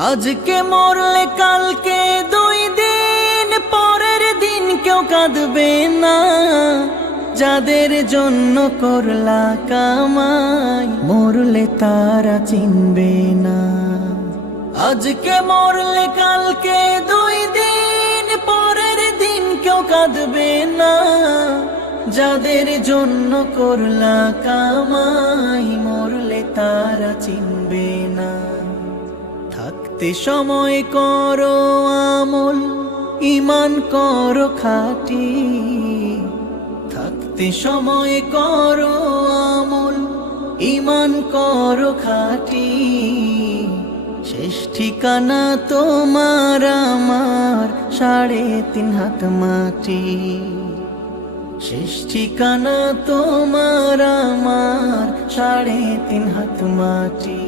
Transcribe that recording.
আজকে মরলে কালকে 2 দিন পরের দিন কেউ কাঁদবে না। যাদের জন্য করলা কামাই মরলে তারা চিনবে না। আজকে মরলে কালকে 2 দিন পরের দিন কেউ কাঁদবে না। যাদের জন্য করলা কামাই মরলে তারা চিনবে না। থাকতে সময় করো আমল, ঈমান করো খাঁটি। থাকতে সময় করো আমল, ঈমান করো খাঁটি। শেষ ঠিকানা তোমার আমার 3.5 হাত মাটি। শেষ ঠিকানা তোমার আমার 3.5 হাত মাটি।